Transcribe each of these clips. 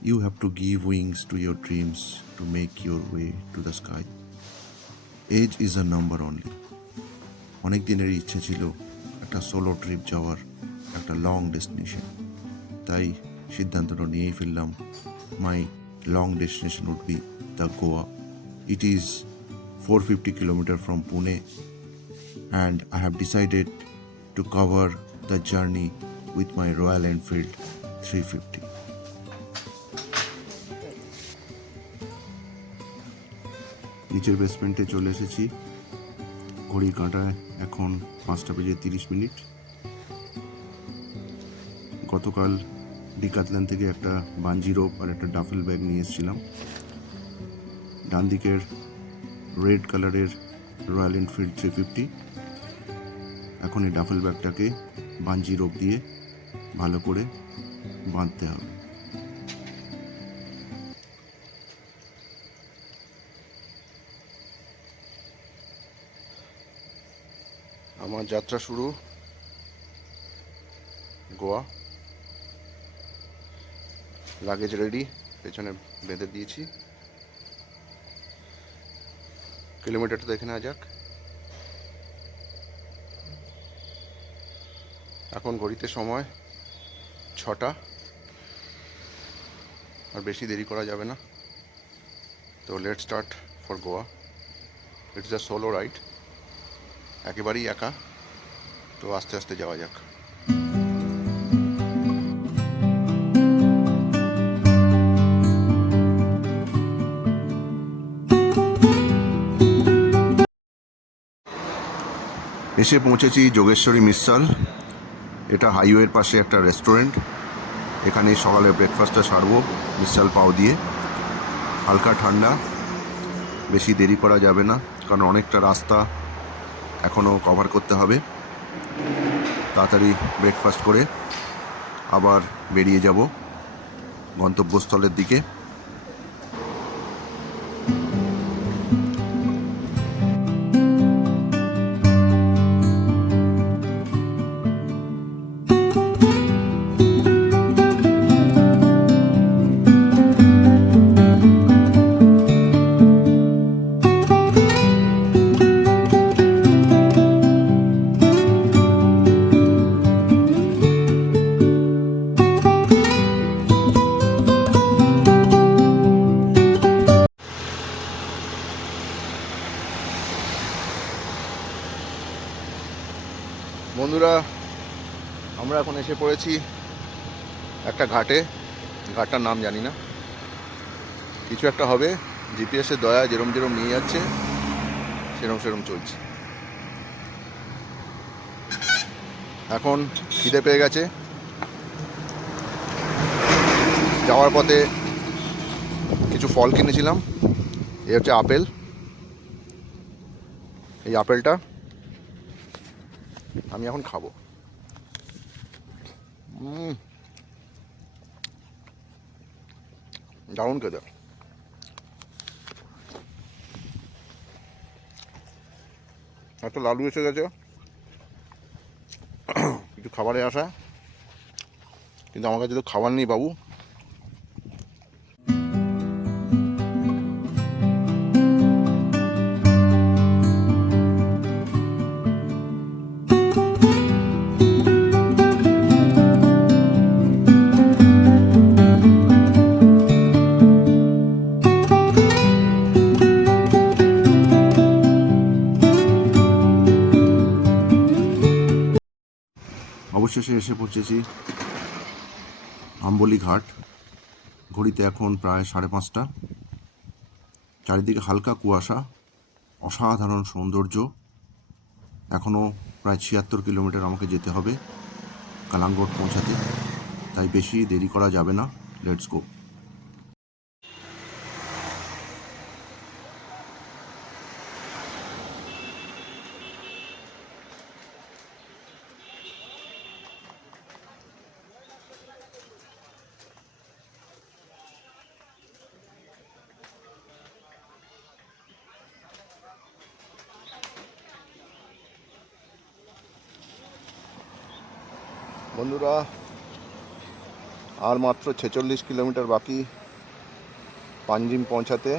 You have to give wings to your dreams to make your way to the sky. Age is a number only. অনেক দিনের ইচ্ছে ছিল একটা solo trip যাওয়ার, একটা long destination. তাই সিদ্ধান্তটা নিয়েই ফেললাম। My long destination would be the Goa. It is 450 kilometers from Pune, and I have decided to cover the journey with my Royal Enfield 350. নিচের বেসমেন্টে চলে এসেছি। ঘড়ির কাঁটায় এখন 5:30। গতকাল ডিকাথলন থেকে একটা বাঞ্জি রোপ আর একটা ডাফেল ব্যাগ নিয়ে এসেছিলাম। ডান দিকের রেড কালারের রয়্যাল এনফিল্ড 350। এখন এই ডাফেল ব্যাগটাকে বাঞ্জি রোপ দিয়ে ভালো করে বাঁধতে হবে। আমার যাত্রা শুরু গোয়া। লাগেজ রেডি, পেছনে বেঁধে দিয়েছি। কিলোমিটারটা দেখে নেওয়া যাক। এখন ঘড়িতে সময় 6টা, আর বেশি দেরি করা যাবে না। তো let's start for Goa. It's a solo ride, একেবারেই একা। তো আস্তে আস্তে যাওয়া যাক। এসে পৌঁছেছি যোগেশ্বরী মিসাল। এটা হাইওয়ের পাশে একটা রেস্টুরেন্ট। এখানে সকালে ব্রেকফাস্টটা সারবো মিসাল পাও দিয়ে। হালকা ঠান্ডা, বেশি দেরি করা যাবে না, কারণ অনেকটা রাস্তা এখনও কভার করতে হবে। তাড়াতাড়ি ব্রেকফাস্ট করে আবার বেরিয়ে যাব গন্তব্যস্থলের দিকে। বন্ধুরা, আমরা এখন এসে পড়েছি একটা ঘাটে। ঘাটটার নাম জানি না, কিছু একটা হবে। জিপিএসের দয়া যেরম যেরম নিয়ে যাচ্ছে সেরম সেরম চলছে। এখন খিদে পেয়ে গেছে। যাওয়ার পথে কিছু ফল কিনেছিলাম। এই হচ্ছে আপেল। এই আপেলটা আমি এখন খাবো। দারুণ খেতে। একটা লালু এসে গেছে কিছু খাবারে আসা, কিন্তু আমার কাছে তো খাবার নেই বাবু। অবশেষে এসে পৌঁছেছি আম্বলি ঘাট। ঘড়িতে এখন প্রায় 5:30। চারিদিকে হালকা কুয়াশা, অসাধারণ সৌন্দর্য। এখনও প্রায় 76 কিলোমিটার আমাকে যেতে হবে কালাঙ্গোট পৌঁছাতে, তাই বেশি দেরি করা যাবে না। Let's go. বন্ধুরা, আর মাত্র 46 কিলোমিটার বাকি পাঞ্জিম পৌঁছাতে।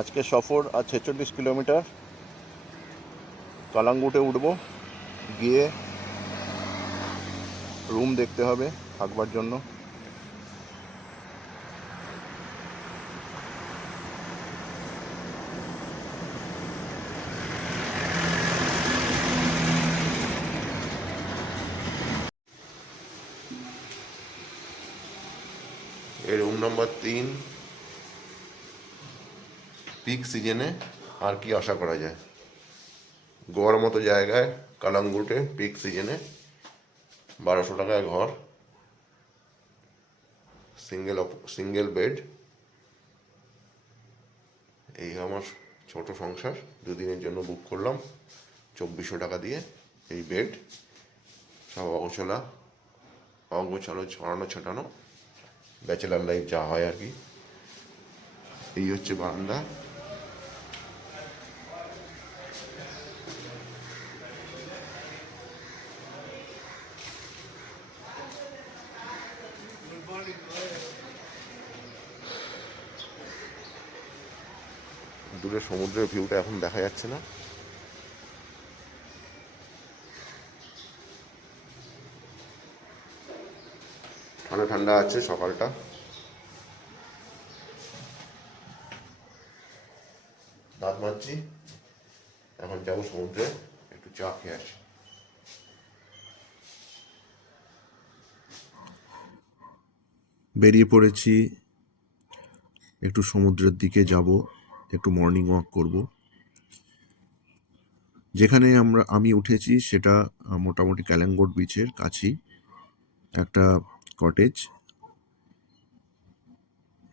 আজকে সফর আর 46 কিলোমিটার। কালাঙ্গুটে উঠবো, গিয়ে রুম দেখতে হবে থাকবার জন্য। এই রুম নম্বর 3। পিক সিজনে আর কি আশা করা যায়, গোয়ার মতো জায়গায় কালাঙ্গুটে পিক সিজনে 1200 টাকায় ঘর, সিঙ্গেল বেড। এই আমার ছোট সংসার, দুদিনের জন্য বুক করলাম 2400 টাকা দিয়ে। এই বেড সব অগোছালো ছড়ানো ছোটানো, ব্যাচেলার লাইফ যা হয় আর কি। এই হচ্ছে বারান্দা। দূরে সমুদ্রের ভিউটা এখন দেখা যাচ্ছে না। ঠান্ডা ঠান্ডা আছে সকালটা। দাঁত মাজছি, এখন যাবো সমুদ্রে, একটু চা খেয়ে আসি। বেরিয়ে পড়েছি, একটু সমুদ্রের দিকে যাব, একটু মর্নিং ওয়াক করব। যেখানে আমি উঠেছি সেটা মোটামুটি কালাঙ্গুট বিচের কাছেই একটা কটেজ।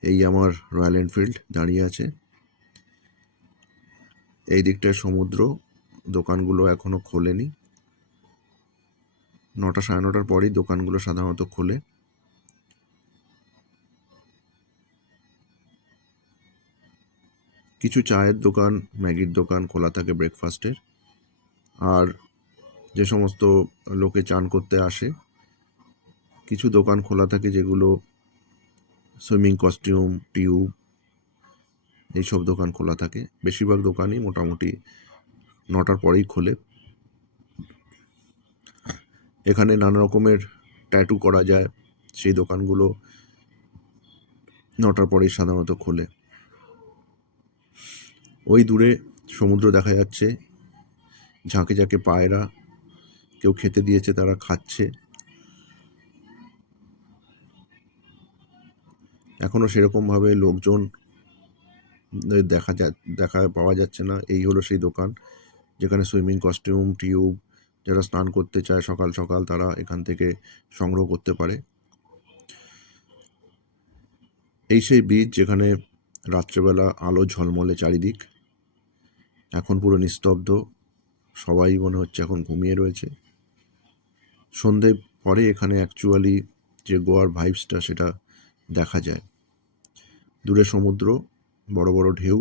এই আমার রয়্যাল এনফিল্ড দাঁড়িয়ে আছে। এই দিকটায় সমুদ্র, দোকানগুলো এখনো খোলেনি। 9টা 9:30টার পরেই দোকানগুলো সাধারণত খোলে। কিছু চায়ের দোকান, ম্যাগির দোকান খোলা থাকে ব্রেকফাস্টের। আর যে সমস্ত লোকে চান করতে আসে, কিছু দোকান খোলা থাকে যেগুলো সুইমিং কস্টিউম, টিউব, এইসব দোকান খোলা থাকে। বেশিরভাগ দোকানই মোটামুটি 9টার পরেই খোলে। এখানে নানা রকমের ট্যাটু করা যায়, সেই দোকানগুলো 9টার পরেই সাধারণত খোলে। ওই দূরে সমুদ্র দেখা যাচ্ছে, ঝাঁকে ঝাঁকে পায়রা, কেউ খেতে দিয়েছে, তারা খাচ্ছে। এখনো সেরকমভাবে লোকজন দেখা পাওয়া যাচ্ছে না। এই হলো সেই দোকান যেখানে সুইমিং কস্টিউম, টিউব, যারা স্নান করতে চায় সকাল সকাল তারা এখান থেকে সংগ্রহ করতে পারে। এই সেই বিচ যেখানে রাত্রেবেলা আলো ঝলমলে চারিদিক। এখন পুরো নিস্তব্ধ, সবাই মনে হচ্ছে এখন ঘুমিয়ে রয়েছে। সন্ধে পরে এখানে অ্যাকচুয়ালি যে গোয়ার ভাইবসটা সেটা দেখা যায়। দূরে সমুদ্র, বড় বড় ঢেউ।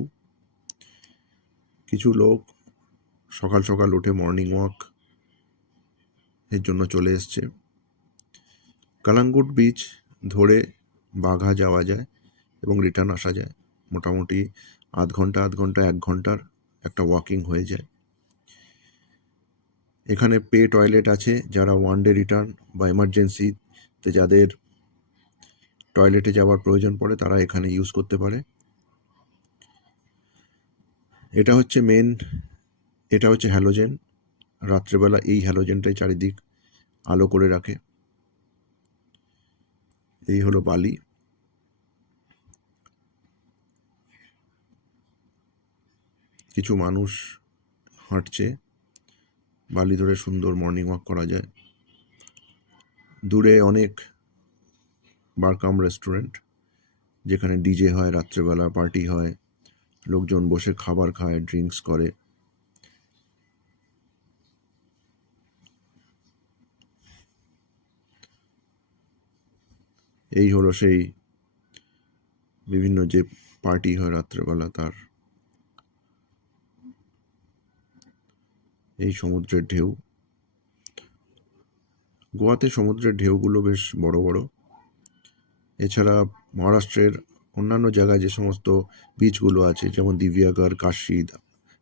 কিছু লোক সকাল সকাল উঠে মর্নিং ওয়াক এর জন্য চলে এসছে। কালাঙ্গুট বিচ ধরে বাঘা যাওয়া যায় এবং রিটার্ন আসা যায়। মোটামুটি আধ ঘন্টা 1 ঘন্টার একটা ওয়াকিং হয়ে যায়। এখানে পে টয়লেট আছে, যারা ওয়ান ডে রিটার্ন বা এমার্জেন্সিতে যাদের টয়লেটে যাওয়ার প্রয়োজন পড়ে তারা এখানে ইউজ করতে পারে। এটা হচ্ছে হ্যালোজেন। রাত্রেবেলা এই হ্যালোজেনটাই চারিদিক আলো করে রাখে। এই হলো বালি। কিছু মানুষ হাঁটছে, বালি ধরে সুন্দর মর্নিং ওয়াক করা যায়। দূরে অনেক বার কাম রেস্টুরেন্ট, যেখানে ডিজে হয়, রাত্রেবেলা পার্টি হয়, লোকজন বসে খাবার খায়, ড্রিঙ্কস করে। এই হলো সেই বিভিন্ন যে পার্টি হয় রাত্রেবেলা তার। এই সমুদ্রের ঢেউ। গোয়াতে সমুদ্রের ঢেউগুলো বেশ বড় বড়। এছাড়া মহারাষ্ট্রের অন্যান্য জায়গায় যে সমস্ত বিচগুলো আছে, যেমন দিবিয়াগড়, কাশী,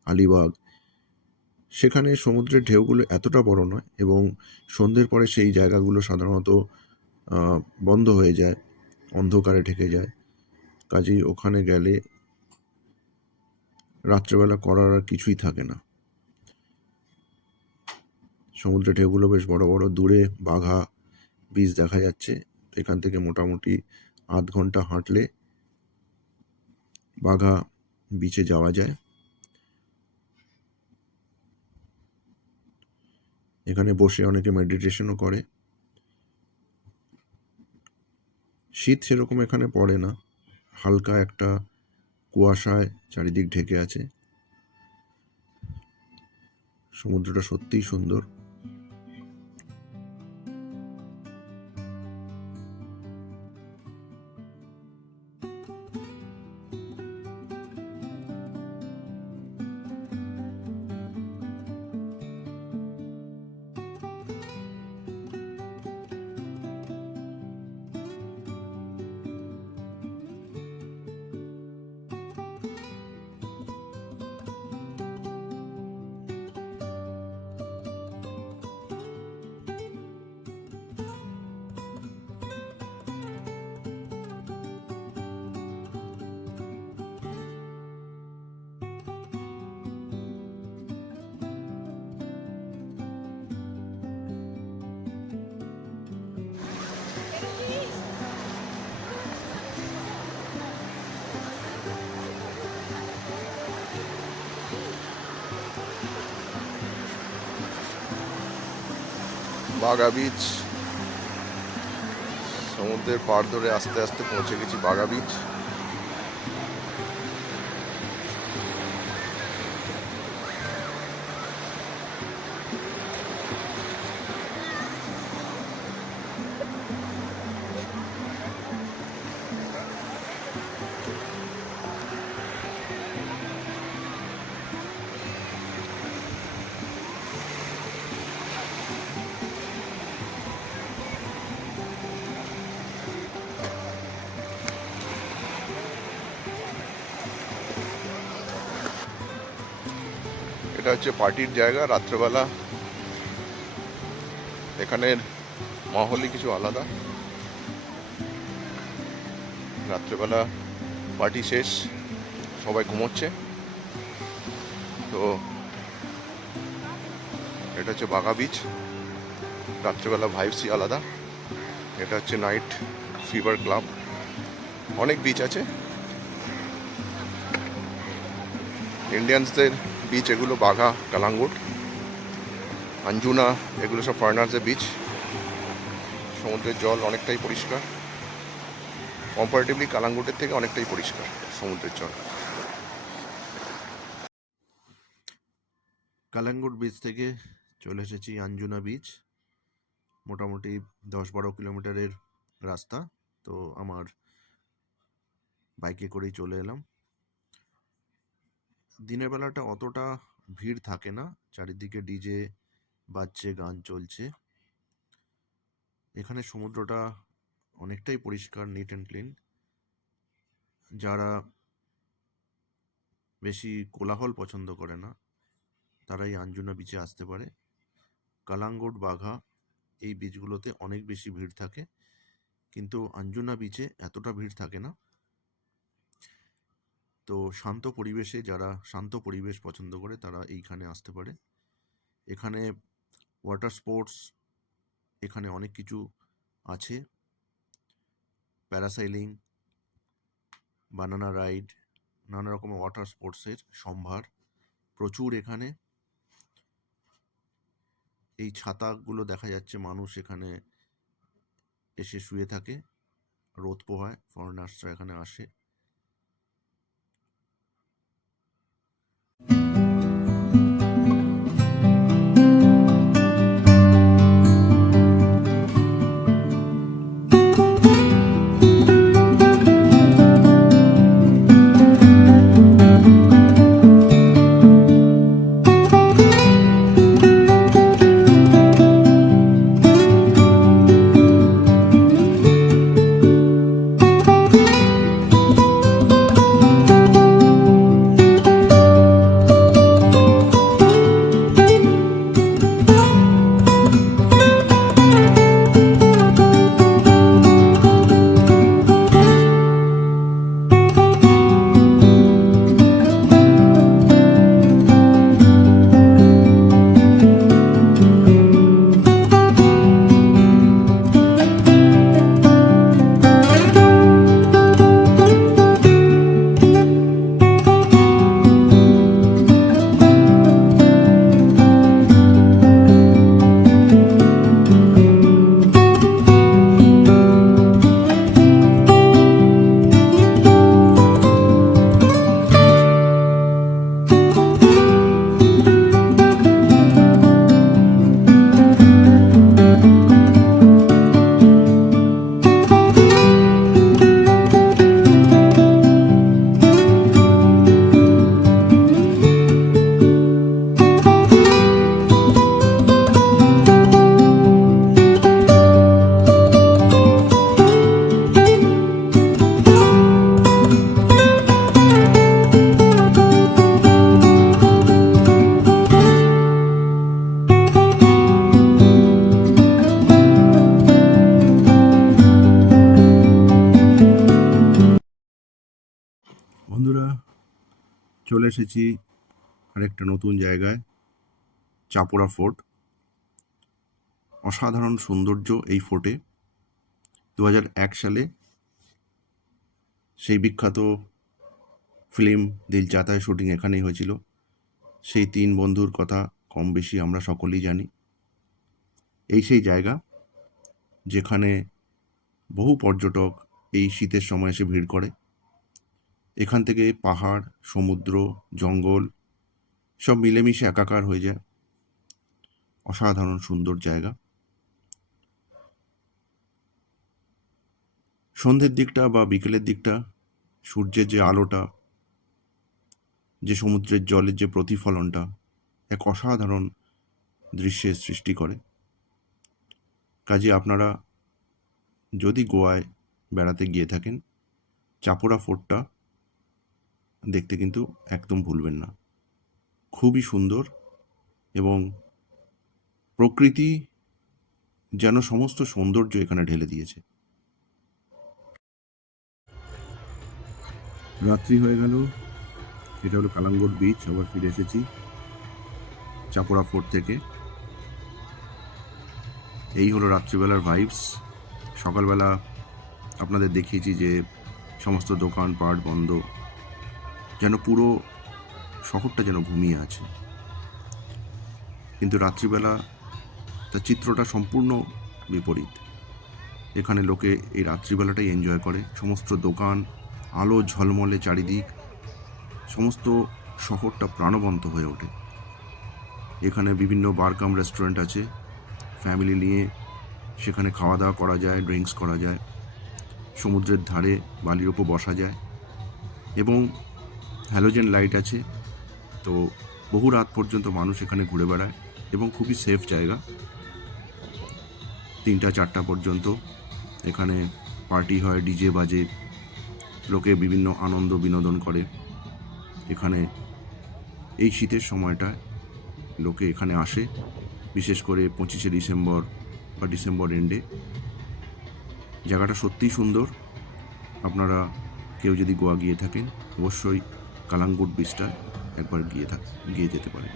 আলিবাগ, সেখানে সমুদ্রের ঢেউগুলো এতটা বড় নয় এবং সন্ধ্যের পরে সেই জায়গাগুলো সাধারণত বন্ধ হয়ে যায়, অন্ধকারে ঢেকে যায়। কাজেই ওখানে গেলে রাত্রেবেলা করার আর কিছুই থাকে না। সমুদ্রের ঢেউগুলো বেশ বড় বড়। দূরে বাঘা বিচ দেখা যাচ্ছে। এখান থেকে মোটামুটি আধ ঘন্টা হাঁটলে বাঘা বিচে যাওয়া যায়। এখানে বসে অনেকে মেডিটেশনও করে। শীত সেরকম এখানে পড়ে না, হালকা একটা কুয়াশায় চারিদিক ঢেকে আছে। সমুদ্রটা সত্যিই সুন্দর। বাঘা বিচ, সমুদ্রের পাড় ধরে আস্তে আস্তে পৌঁছে গেছি বাঘা বিচ। এটা হচ্ছে পার্টির জায়গা। রাত্রেবেলা এখানের মহলই কিছু আলাদা। রাত্রেবেলা পার্টি শেষ, সবাই ঘুমোচ্ছে। তো এটা হচ্ছে বাঘা বিচ। রাত্রেবেলা ভাইবসই আলাদা। এটা হচ্ছে নাইট ফিভার ক্লাব। অনেক বিচ আছে ইন্ডিয়ানসদের বিচ এগুলো। বাঘা, কালাঙ্গুট, আঞ্জুনা, এগুলো সব ফরেনার্সদের বিচ। সমুদ্রের জল অনেকটাই পরিষ্কার, কম্পারেটিভলি কালাঙ্গুটের থেকে অনেকটাই পরিষ্কার সমুদ্রের জল। কালাঙ্গুট বিচ থেকে চলে এসেছি আঞ্জুনা বিচ। মোটামুটি 10-12 কিলোমিটারের রাস্তা। তো আমার বাইকে করেই চলে এলাম। দিনের বেলাটা অতটা ভিড় থাকে না, চারিদিকে ডিজে বাজছে, গান চলছে। এখানে সমুদ্রটা অনেকটাই পরিষ্কার, নিট অ্যান্ড ক্লিন। যারা বেশি কোলাহল পছন্দ করে না তারাই আঞ্জুনা বিচে আসতে পারে। কালাঙ্গুট, বাঘা এই বিচগুলোতে অনেক বেশি ভিড় থাকে, কিন্তু আঞ্জুনা বিচে এতটা ভিড় থাকে না। তো শান্ত পরিবেশে যারা শান্ত পরিবেশ পছন্দ করে তারা এইখানে আসতে পারে। এখানে ওয়াটার স্পোর্টস এখানে অনেক কিছু আছে। প্যারাসাইলিং, বানানা রাইড, নানা রকমের ওয়াটার স্পোর্টসের সম্ভার প্রচুর এখানে। এই ছাতাগুলো দেখা যাচ্ছে, মানুষ এখানে এসে শুয়ে থাকে, রোদ পোহায়। ফরেনার্সরা এখানে আসে। চলে এসেছি আরেকটা নতুন জায়গায়, চাপড়া ফোর্ট। অসাধারণ সৌন্দর্য এই ফোর্টে। 2001 সালে সেই বিখ্যাত ফিল্ম দিল চাহতা হ্যায় শুটিং এখানেই হয়েছিল। সেই 3 বন্ধুর কথা কম বেশি আমরা সকলেই জানি। এই সেই জায়গা যেখানে বহু পর্যটক এই শীতের সময় এসে ভিড় করে। এখান থেকে পাহাড়, সমুদ্র, জঙ্গল সব মিলেমিশে একাকার হয়ে যায়। অসাধারণ সুন্দর জায়গা। সন্ধ্যের দিকটা বা বিকেলের দিকটা সূর্যের যে আলোটা, যে সমুদ্রের জলের যে প্রতিফলনটা, এক অসাধারণ দৃশ্যের সৃষ্টি করে। কাজে আপনারা যদি গোয়ায় বেড়াতে গিয়ে থাকেন, চাপড়া ফোর্টটা দেখতে কিন্তু একদম ভুলবেন না। খুবই সুন্দর এবং প্রকৃতি যেন সমস্ত সৌন্দর্য এখানে ঢেলে দিয়েছে। রাত্রি হয়ে গেল। এটা হলো কালাঙ্গুর বিচ। আবার ফিরে এসেছি চাপড়া ফোর্ট থেকে। এই হলো রাত্রিবেলার ভাইবস। সকালবেলা আপনাদের দেখিয়েছি যে সমস্ত দোকানপাট বন্ধ, যেন পুরো শহরটা যেন ঘুমিয়ে আছে। কিন্তু রাত্রিবেলা তার চিত্রটা সম্পূর্ণ বিপরীত। এখানে লোকে এই রাত্রিবেলাটাই এনজয় করে। সমস্ত দোকান, আলো ঝলমলে চারিদিক, সমস্ত শহরটা প্রাণবন্ত হয়ে ওঠে। এখানে বিভিন্ন বার কাম রেস্টুরেন্ট আছে। ফ্যামিলি নিয়ে সেখানে খাওয়া দাওয়া করা যায়, ড্রিঙ্কস করা যায়। সমুদ্রের ধারে বালির ওপর বসা যায় এবং হ্যালোজেন লাইট আছে। তো বহু রাত পর্যন্ত মানুষ এখানে ঘুরে বেড়ায় এবং খুবই সেফ জায়গা। 3টা-4টা পর্যন্ত এখানে পার্টি হয়, ডিজে বাজে, লোকে বিভিন্ন আনন্দ বিনোদন করে। এখানে এই শীতের সময়টায় লোকে এখানে আসে, বিশেষ করে 25শে ডিসেম্বর বা ডিসেম্বর এন্ডে। জায়গাটা সত্যিই সুন্দর। আপনারা কেউ যদি গোয়া গিয়ে থাকেন, অবশ্যই কালাঙ্গুর বিচটা একবার গিয়ে যেতে পারেন।